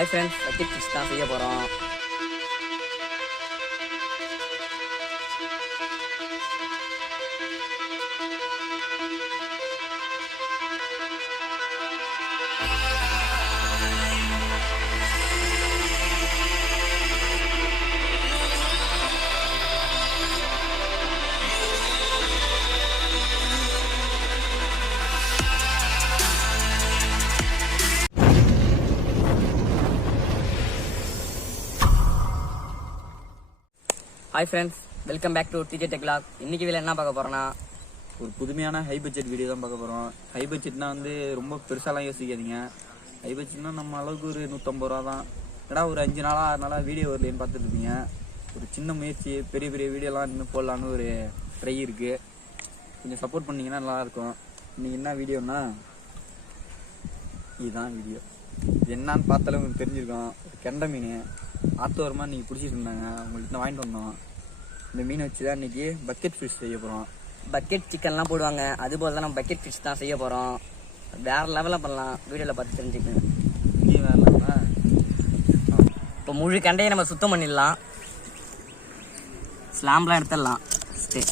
Hi friends, bucket fish தான் செய்ய போகிறோம். Hi friends, welcome back to DJ tech vlog. இன்றைக்கி வீடியோ என்ன பார்க்க போகிறோன்னா, ஒரு புதுமையான ஹை பட்ஜெட் வீடியோ தான் பார்க்க போகிறோம். ஹை பட்ஜெட்னா ரொம்ப பெருசாலாம் யோசிக்காதீங்க. ஹை பட்ஜெட்னா நம்ம அளவுக்கு ஒரு 150 ரூபா தான். ஏன்னா ஒரு 5 நாளாக 6 நாளாக வீடியோ வரலேன்னு பார்த்துட்டு இருப்பீங்க. ஒரு சின்ன முயற்சி, பெரிய பெரிய வீடியோலாம் இன்னும் போடலான்னு ஒரு ட்ரை இருக்குது. கொஞ்சம் சப்போர்ட் பண்ணிங்கன்னா நல்லாயிருக்கும். இன்றைக்கி என்ன வீடியோன்னா, இதுதான் வீடியோ. இது என்னான்னு பார்த்தாலும் உங்களுக்கு தெரிஞ்சிருக்கோம். கெண்டை மீன் ஆத்தோரமாக இன்றைக்கி பிடிச்சிட்டு இருந்தாங்க, அவங்கள்ட்ட வாங்கிட்டு வந்தோம். இந்த மீனை வச்சு தான் இன்றைக்கி பக்கெட் ஃபிஷ் செய்ய போகிறோம். பக்கெட் சிக்கன்லாம் போடுவாங்க, அதுபோல் தான் நம்ம பக்கெட் ஃபிஷ் தான் செய்ய போகிறோம். வேறு லெவலில் பண்ணலாம், வீடியோவில் பார்த்து தெரிஞ்சுக்கணும். இங்கே வேறலாம்னா இப்போ முழு கண்டையை நம்ம சுத்தம் பண்ணிடலாம். ஸ்லாம்லாம் எடுத்துடலாம். ஸ்டே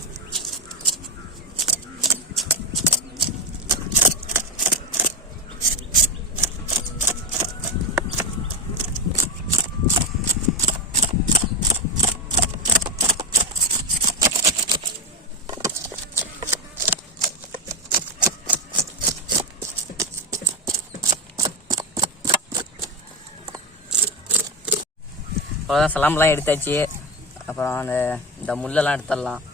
அவ்வளோதான், சலாம்லாம் எடுத்தாச்சு. அப்புறம் இந்த முள்ளெல்லாம் எடுத்துடலாம்.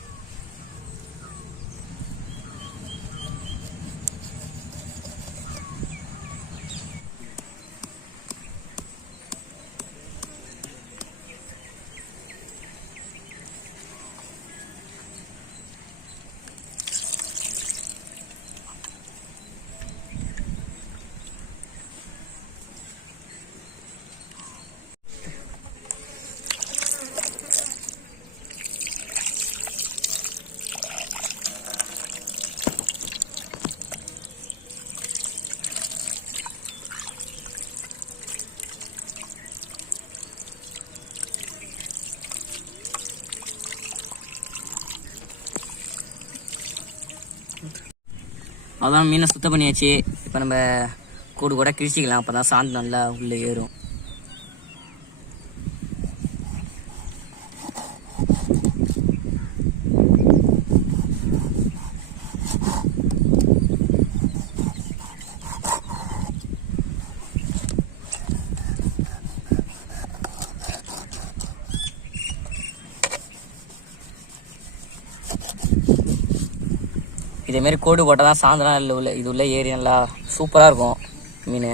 அதான் மீனை சுத்தம் பண்ணியாச்சு. இப்போ நம்ம கூடு கூட கிழிச்சிக்கலாம், அப்போ தான் சாந்து நல்லா உள்ளே ஏறும். இதேமாரி கோடு போட்டால் தான் சாயந்தரம் இல்லை உள்ள இது உள்ள ஏரி நல்லா சூப்பராக இருக்கும் மீன்.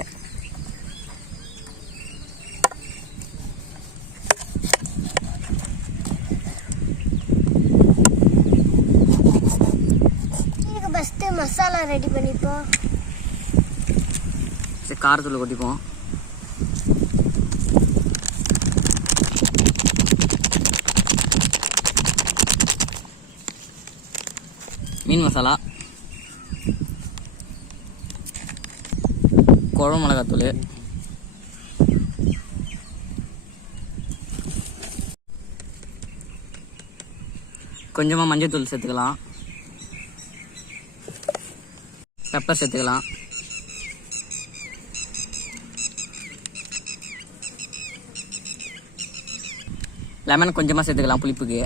இதுக்கு ஃபஸ்ட்டு மசாலா ரெடி பண்ணிப்போம். சரி, காரத்தூள் கொட்டிப்போம். மீன் மசாலா, குழம்பு மிளகாத்தூள், கொஞ்சமாக மஞ்சள் தூள் சேர்த்துக்கலாம், பெப்பர் சேர்த்துக்கலாம், லெமன் கொஞ்சமாக சேர்த்துக்கலாம் புளிப்புக்கு.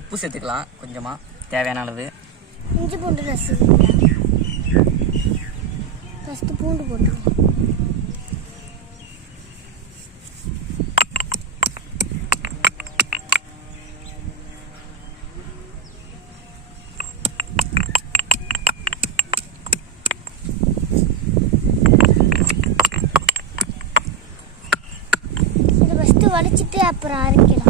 உப்பு சேர்த்துக்கலாம் கொஞ்சமாக, தேவையான அளவு. இஞ்சி பூண்டு ரசம் ஃபஸ்ட்டு பூண்டு போட்டுருவோம். இதை ஃபஸ்ட்டு வடிச்சிட்டு அப்புறம் அரைக்கலாம்.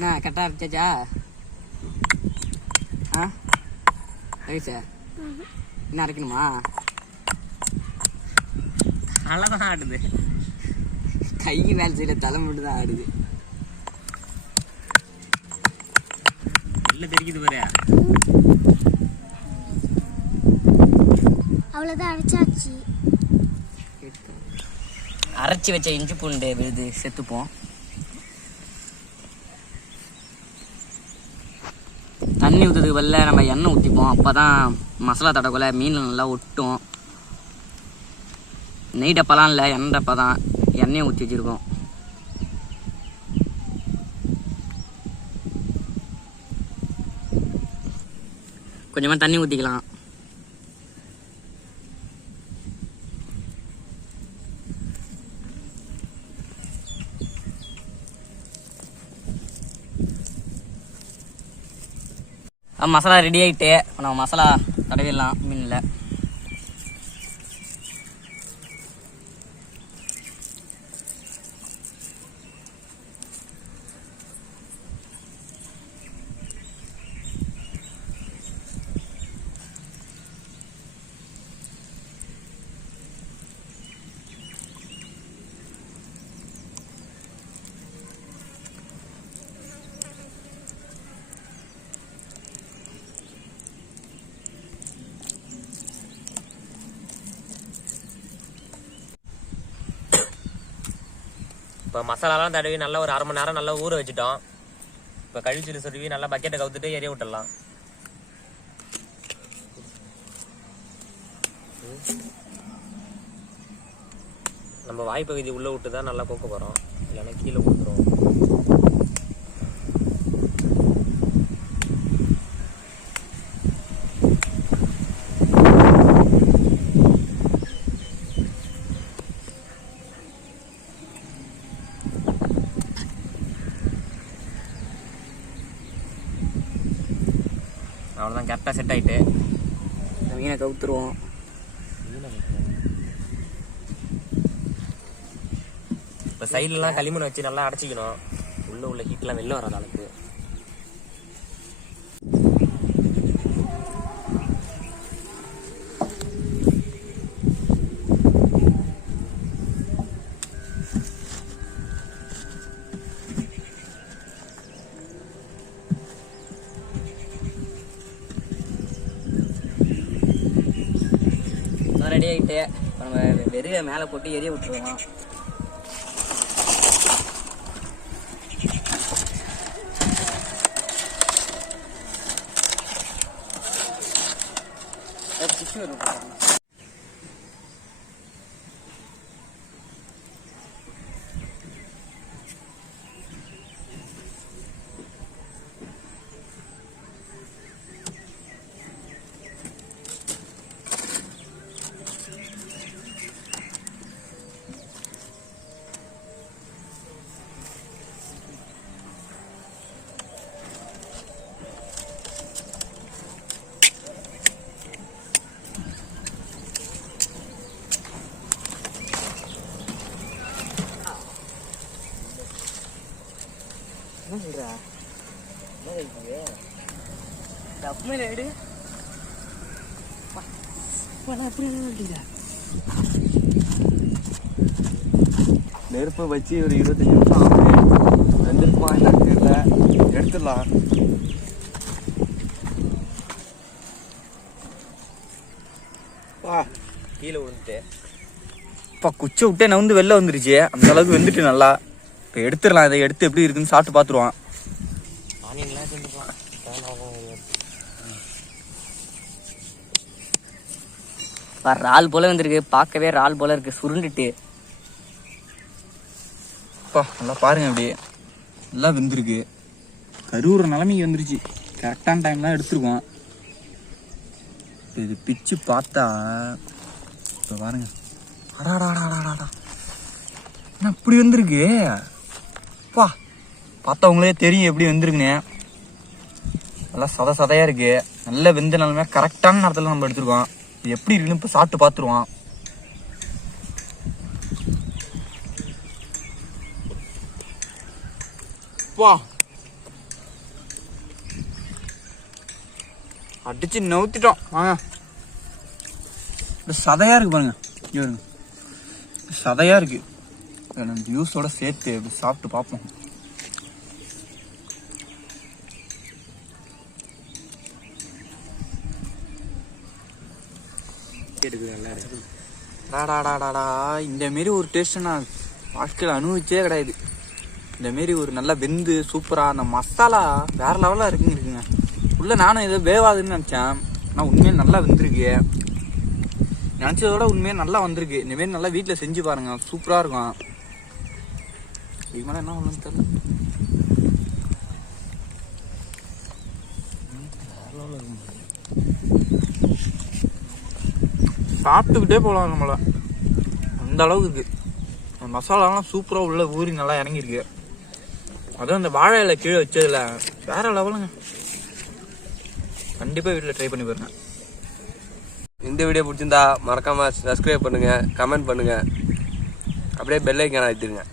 என்ன கரெக்டாக அரைச்சாச்சா? ஆ சரி சார், என்ன அரைக்கணுமா? அவ்வளோதான் ஆடுது, கை வேலை செய்யல, தலை மட்டும் தான் ஆடுது. எல்லாம் தெரிக்குது பாரு. அவ்வளோதான் அரைச்சாச்சு. அரைச்சி வச்ச இஞ்சி பூண்டு விழுது செத்துப்போம். தண்ணி ஊற்றுறதுக்கு பதில் நம்ம எண்ணெய் ஊற்றிப்போம். அப்போ தான் மசாலா தடக்குள்ள மீன் நல்லா ஒட்டும். நெய் டப்பாலாம் இல்லை, எண்ணெய் டப்பா தான், எண்ணெயை ஊற்றி வச்சுருக்கோம். கொஞ்சமாக தண்ணி ஊற்றிக்கலாம். மசாலா ரெடி ஆகிட்டு நம்ம மசாலா தடவிடலாம் மீனில். இப்போ மசாலாலாம் தடவி நல்லா ஒரு அரை மணி நேரம் நல்லா ஊற வச்சுட்டோம். இப்போ கழிச்சுட்டு சொருவி நல்லா பக்கெட்டை கவுத்துட்டு எரிய விட்டுடலாம். நம்ம வாய்ப்பகுதி உள்ளே விட்டு தான் நல்லா கொக்க போகிறோம், இல்லைன்னா கீழே ஊற்றுறோம். அவ்வளோதான், கரெக்டாக செட் ஆகிட்டு மீனை கவுத்துருவோம். இப்போ சைட்லலாம் களிமண் வச்சு நல்லா அடைச்சிக்கணும், உள்ள ஹீட்லாம் வெளில வராத அளவுக்கு. ரெடி ஆகிட்டு இப்போ நம்ம வெறும் மேலே போட்டு எரிய விட்டுருவோம். என்ன சொல்ற? டப்புமையில எடு. நெருப்பை வச்சு ஒரு 25 நிமிஷம் ஆகும். வெந்திருக்குமா என்னன்னு தெரியல, எடுத்துடலாம். கீழே விழுந்துட்டு இப்போ குச்சை விட்டே நவுந்து வெளில வந்துருச்சு, அந்த அளவுக்கு வெந்துட்டு நல்லா. இப்போ எடுத்துடலாம், இதை எடுத்து எப்படி இருக்குன்னு சாப்பிட்டு பார்த்துருவான். ஆனியன்லாம் எடுத்துக்கலாம். ரால் போல வந்திருக்கு, பார்க்கவே ரால் போல இருக்கு, சுருண்டுட்டு. அப்பா நல்லா பாருங்க, அப்படியே நல்லா வெந்திருக்கு, கருவுற நிலைமைக்கு வந்துருச்சு. கரெக்டான டைம்லாம் எடுத்துருக்கோம். இப்போ இது பிச்சு பார்த்தா இப்போ பாருங்க, அடாடாடாடாடா என்ன இப்படி வந்திருக்கு. பா பார்த்தவங்களே தெரியும் எப்படி வெந்திருக்குன்னு. நல்லா சதையா இருக்கு, நல்ல வெந்த நிலைமை கரெக்டான நேரத்தில் நம்ம எடுத்துருக்கோம். இது எப்படி இருக்குன்னு இப்போ சாப்பிட்டு பார்த்துருவோம். வா அடிச்சு நவுத்திட்டோம். வாங்க, சதையா இருக்கு பாருங்க. இங்க பாருங்க, சதையா இருக்கு. நம்ம ஜூஸோட சேர்த்து அப்படி சாப்பிட்டு பார்ப்போம். டாடாடாடாடா, இந்த மாரி ஒரு டேஸ்ட்டை நான் வாழ்க்கையில் அனுபவிச்சே கிடையாது. இந்த மாரி ஒரு நல்லா வெந்து சூப்பராக அந்த மசாலா வேற லெவலாக இருக்குங்க. உள்ள நானும் ஏதோ வேவாதுன்னு நினச்சேன், ஆனால் உண்மையில் நல்லா வெந்திருக்கு. நினச்சதோட உண்மையாக நல்லா வந்திருக்கு. இந்தமாரி நல்லா வீட்டில் செஞ்சு பாருங்க, சூப்பராக இருக்கும். இதுக்கு மேலே என்ன ஒன்றும் தெரியல. சாப்பிட்டுக்கிட்டே போகலாம் நம்மள, அந்த அளவுக்கு இருக்கு. மசாலாலாம் சூப்பராக உள்ள ஊறி நல்லா இறங்கிருக்கு. அதுவும் அந்த வாழை இலை கீழே வச்சதுல வேற லெவலுங்க. கண்டிப்பாக வீட்டில் ட்ரை பண்ணி பாருங்க. இந்த வீடியோ பிடிச்சிருந்தா மறக்காம சப்ஸ்கிரைப் பண்ணுங்க, கமெண்ட் பண்ணுங்க, அப்படியே பெல் ஐக்கான அழுத்திடுங்க.